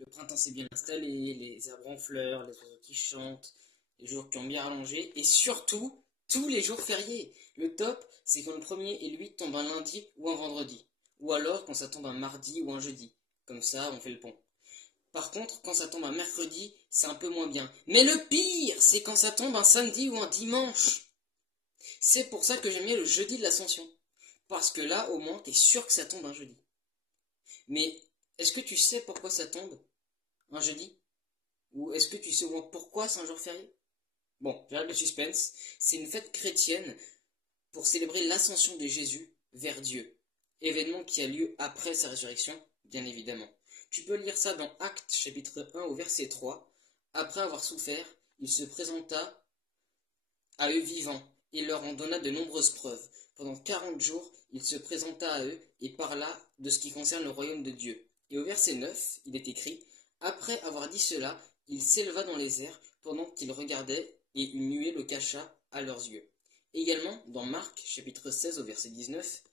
Le printemps s'est bien installé, les arbres en fleurs, les oiseaux qui chantent, les jours qui ont bien rallongé, et surtout, tous les jours fériés. Le top, c'est quand le premier et lui tombe un lundi ou un vendredi. Ou alors quand ça tombe un mardi ou un jeudi. Comme ça, on fait le pont. Par contre, quand ça tombe un mercredi, c'est un peu moins bien. Mais le pire, c'est quand ça tombe un samedi ou un dimanche. C'est pour ça que j'aime bien le jeudi de l'Ascension. Parce que là, au moins, t'es sûr que ça tombe un jeudi. Mais est-ce que tu sais pourquoi ça tombe un jeudi? Ou est-ce que tu sais au moins pourquoi c'est un jour férié? Bon, j'arrête le suspense. C'est une fête chrétienne pour célébrer l'ascension de Jésus vers Dieu. Événement qui a lieu après sa résurrection, bien évidemment. Tu peux lire ça dans Actes chapitre 1 au verset 3. Après avoir souffert, il se présenta à eux vivants et leur en donna de nombreuses preuves. Pendant 40 jours, il se présenta à eux et parla de ce qui concerne le royaume de Dieu. Et au verset 9, il est écrit: Après avoir dit cela, il s'éleva dans les airs pendant qu'ils regardaient, et une nuée le cacha à leurs yeux. Également, dans Marc, chapitre 16, au verset 19,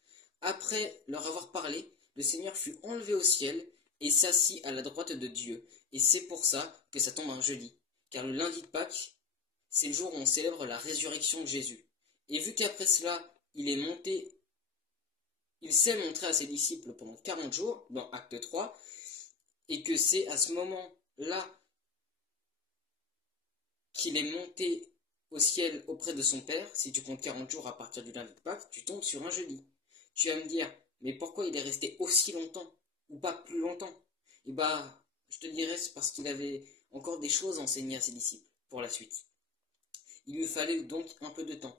après leur avoir parlé, le Seigneur fut enlevé au ciel et s'assit à la droite de Dieu. Et c'est pour ça que ça tombe un jeudi. Car le lundi de Pâques, c'est le jour où on célèbre la résurrection de Jésus. Et vu qu'après cela, il s'est montré à ses disciples pendant 40 jours, dans Acte 3, et que c'est à ce moment-là qu'il est monté au ciel auprès de son Père. Si tu comptes 40 jours à partir du lundi de Pâques, tu tombes sur un jeudi. Tu vas me dire, mais pourquoi il est resté aussi longtemps, ou pas plus longtemps? Eh bah, je te dirais, c'est parce qu'il avait encore des choses à enseigner à ses disciples pour la suite. Il lui fallait donc un peu de temps.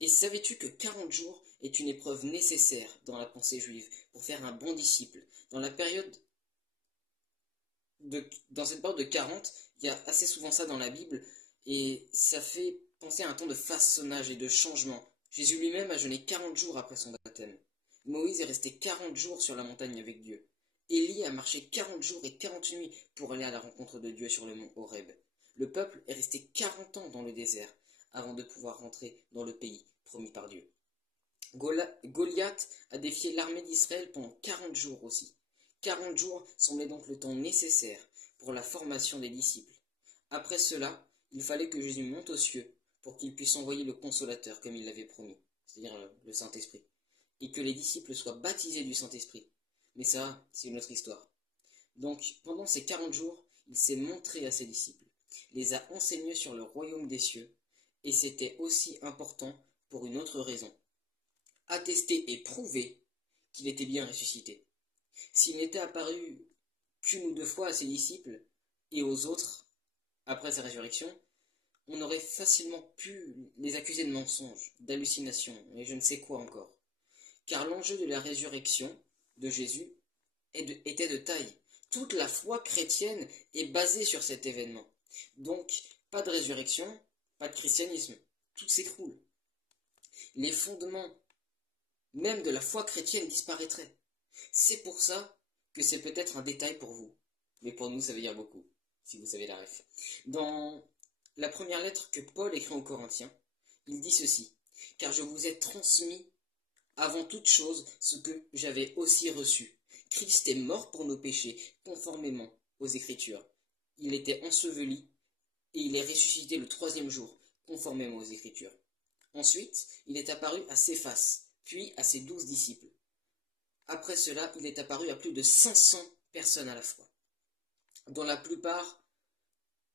Et savais-tu que 40 jours est une épreuve nécessaire dans la pensée juive pour faire un bon disciple? Dans cette période de 40, il y a assez souvent ça dans la Bible, et ça fait penser à un temps de façonnage et de changement. Jésus lui-même a jeûné 40 jours après son baptême. Moïse est resté 40 jours sur la montagne avec Dieu. Élie a marché 40 jours et 40 nuits pour aller à la rencontre de Dieu sur le mont Horeb. Le peuple est resté 40 ans dans le désert avant de pouvoir rentrer dans le pays promis par Dieu. Goliath a défié l'armée d'Israël pendant 40 jours aussi. 40 jours semblait donc le temps nécessaire pour la formation des disciples. Après cela, il fallait que Jésus monte aux cieux pour qu'il puisse envoyer le Consolateur comme il l'avait promis, c'est-à-dire le Saint-Esprit, et que les disciples soient baptisés du Saint-Esprit. Mais ça, c'est une autre histoire. Donc, pendant ces 40 jours, il s'est montré à ses disciples, les a enseignés sur le royaume des cieux, et c'était aussi important pour une autre raison: attester et prouver qu'il était bien ressuscité. S'il n'était apparu qu'une ou deux fois à ses disciples et aux autres après sa résurrection, on aurait facilement pu les accuser de mensonges, d'hallucinations et je ne sais quoi encore. Car l'enjeu de la résurrection de Jésus était de taille. Toute la foi chrétienne est basée sur cet événement. Donc, pas de résurrection, pas de christianisme. Tout s'écroule. Les fondements même de la foi chrétienne disparaîtraient. C'est pour ça que c'est peut-être un détail pour vous. Mais pour nous, ça veut dire beaucoup, si vous savez la ref. Dans la première lettre que Paul écrit aux Corinthiens, il dit ceci: Car je vous ai transmis avant toute chose ce que j'avais aussi reçu. Christ est mort pour nos péchés, conformément aux Écritures. Il était enseveli et il est ressuscité le troisième jour, conformément aux Écritures. Ensuite, il est apparu à Céphas, puis à ses 12 disciples. Après cela, il est apparu à plus de 500 personnes à la fois, dont la plupart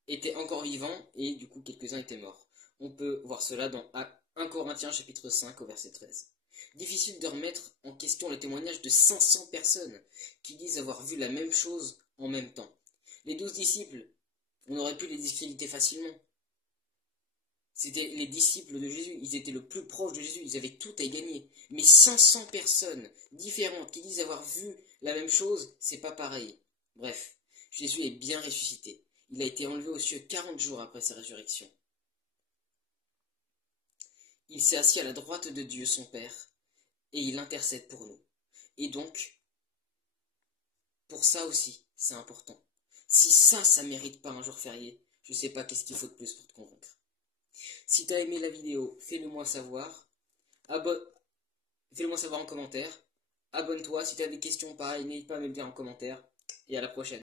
étaient encore vivants et du coup quelques-uns étaient morts. On peut voir cela dans 1 Corinthiens chapitre 5 au verset 13. Difficile de remettre en question le témoignage de 500 personnes qui disent avoir vu la même chose en même temps. Les 12 disciples, on aurait pu les discréditer facilement. C'était les disciples de Jésus, ils étaient le plus proche de Jésus, ils avaient tout à y gagner. Mais 500 personnes différentes qui disent avoir vu la même chose, c'est pas pareil. Bref, Jésus est bien ressuscité. Il a été enlevé aux cieux 40 jours après sa résurrection. Il s'est assis à la droite de Dieu son Père, et il intercède pour nous. Et donc, pour ça aussi, c'est important. Si ça mérite pas un jour férié, je sais pas qu'est-ce qu'il faut de plus pour te convaincre. Si tu as aimé la vidéo, fais-le moi savoir. Fais-le moi savoir en commentaire. Abonne-toi. Si tu as des questions, pareil, n'hésite pas à me le dire en commentaire. Et à la prochaine.